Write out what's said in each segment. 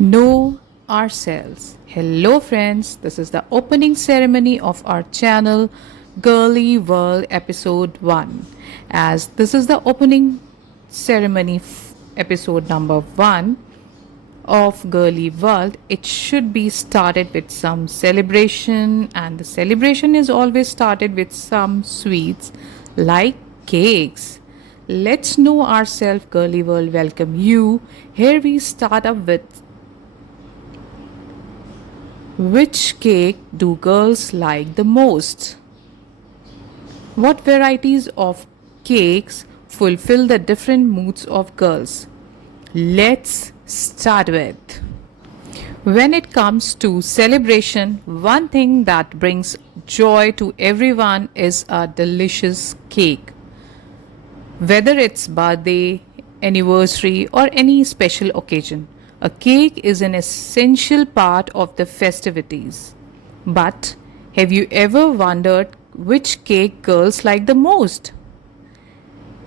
Know ourselves. Hello, friends. This is the opening ceremony of our channel, Girly World Episode 1. As this is the opening ceremony, episode number 1 of Girly World, it should be started with some celebration, and the celebration is always started with some sweets like cakes. Let's know ourselves, Girly World. Welcome you. Here we start up with which cake do girls like the most? What varieties of cakes fulfill the different moods of girls? Let's start with. When it comes to celebration, one thing that brings joy to everyone is a delicious cake. Whether it's birthday, anniversary, or any special occasion, a cake is an essential part of the festivities. But have you ever wondered which cake girls like the most?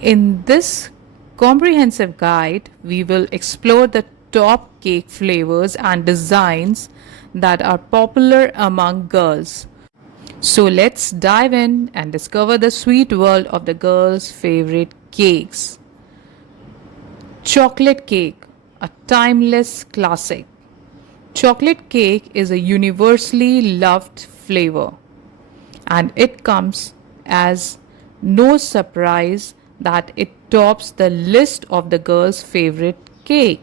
In this comprehensive guide, we will explore the top cake flavors and designs that are popular among girls. So let's dive in and discover the sweet world of the girls' favorite cakes. Chocolate cake, a timeless classic. Chocolate cake is a universally loved flavor, and it comes as no surprise that it tops the list of the girls' favorite cake.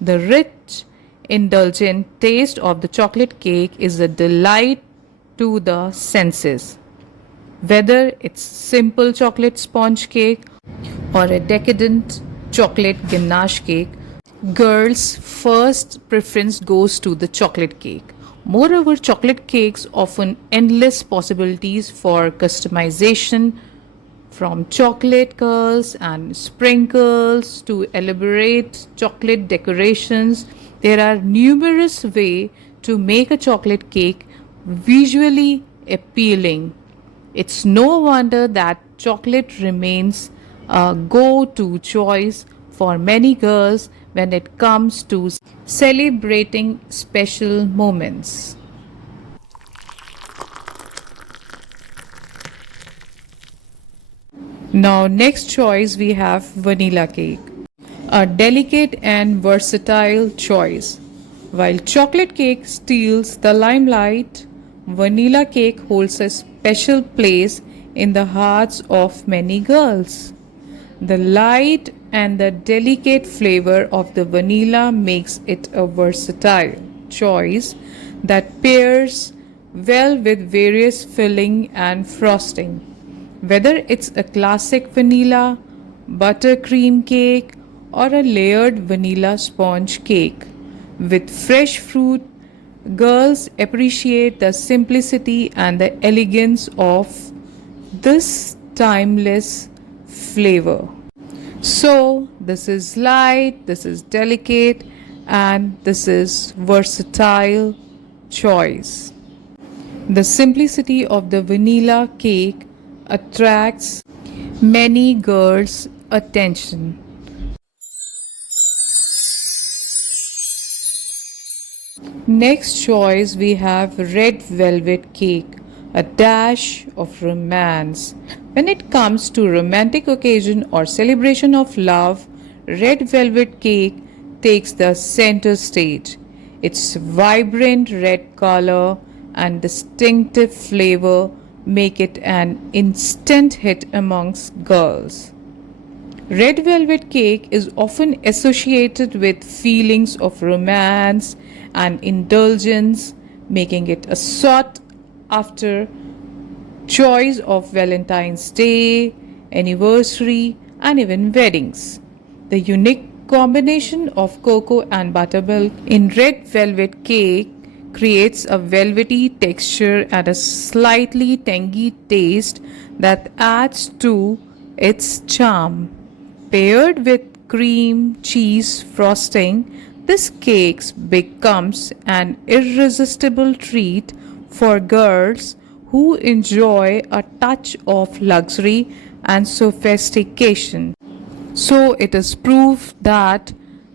The rich, indulgent taste of the chocolate cake is a delight to the senses. Whether it's simple chocolate sponge cake or a decadent chocolate ganache cake, girls' first preference goes to the chocolate cake. Moreover, chocolate cakes offer endless possibilities for customization, from chocolate curls and sprinkles to elaborate chocolate decorations. There are numerous ways to make a chocolate cake visually appealing. It's no wonder that chocolate remains a go to choice for many girls when it comes to celebrating special moments. Now, next choice we have vanilla cake, a delicate and versatile choice. While chocolate cake steals the limelight, vanilla cake holds a special place in the hearts of many girls. The light and the delicate flavor of the vanilla makes it a versatile choice that pairs well with various filling and frosting. Whether it's a classic vanilla, buttercream cake, or a layered vanilla sponge cake with fresh fruit, girls appreciate the simplicity and the elegance of this timeless flavor. So, this is light, this is delicate, and this is versatile choice. The simplicity of the vanilla cake attracts many girls' attention. Next choice we have red velvet cake, a dash of romance. When it comes to romantic occasion or celebration of love, red velvet cake takes the center stage. Its vibrant red color and distinctive flavor make it an instant hit amongst girls. Red velvet cake is often associated with feelings of romance and indulgence, making it a sought after choice of Valentine's Day, anniversary, and even weddings. The unique combination of cocoa and buttermilk in red velvet cake creates a velvety texture and a slightly tangy taste that adds to its charm. Paired with cream cheese frosting, this cake becomes an irresistible treat for girls who enjoy a touch of luxury and sophistication. So, it is proof that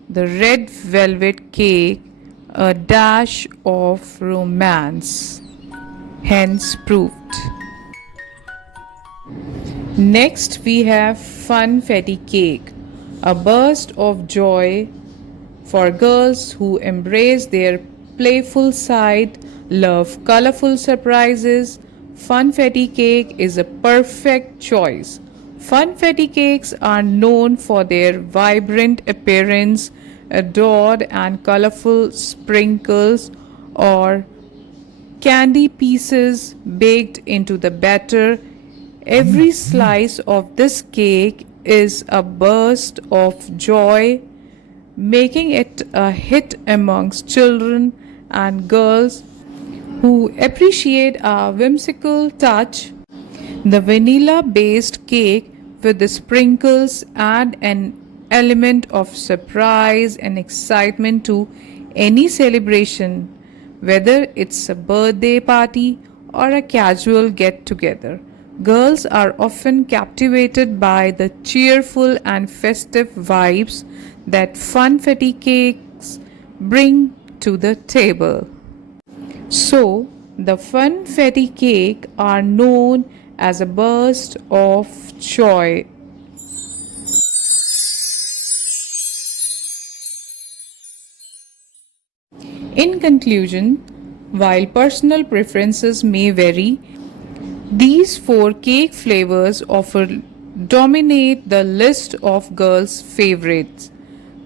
the red velvet cake a dash of romance, hence proved. Next, we have funfetti cake, a burst of joy for girls who embrace their playful side, love colorful surprises. Funfetti cake is a perfect choice. Funfetti cakes are known for their vibrant appearance, adored and colorful sprinkles or candy pieces baked into the batter. Every slice of this cake is a burst of joy, making it a hit amongst children and girls who appreciate a whimsical touch. The vanilla based cake with the sprinkles add an element of surprise and excitement to any celebration, whether it's a birthday party or a casual get together. Girls are often captivated by the cheerful and festive vibes that funfetti cakes bring to the table. So, the funfetti cake are known as a burst of joy. In conclusion, while personal preferences may vary, these four cake flavors offer dominate the list of girls' favorites.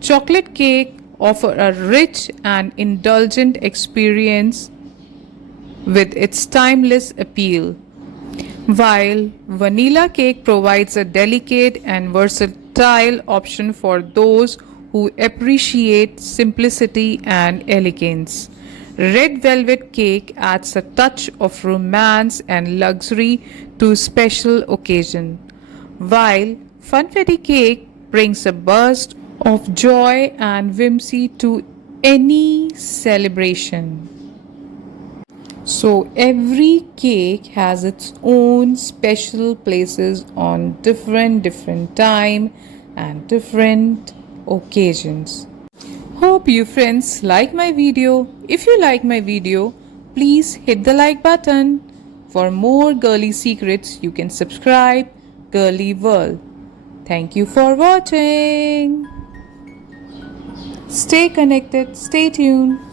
Chocolate cake offer a rich and indulgent experience with its timeless appeal, while vanilla cake provides a delicate and versatile option for those who appreciate simplicity and elegance. Red velvet cake adds a touch of romance and luxury to special occasion, while funfetti cake brings a burst of joy and whimsy to any celebration. So every cake has its own special places on different time and different occasions. Hope you friends like my video. If you like my video, please hit the like button. For more girly secrets, you can subscribe Girly World. Thank you for watching. Stay connected, stay tuned.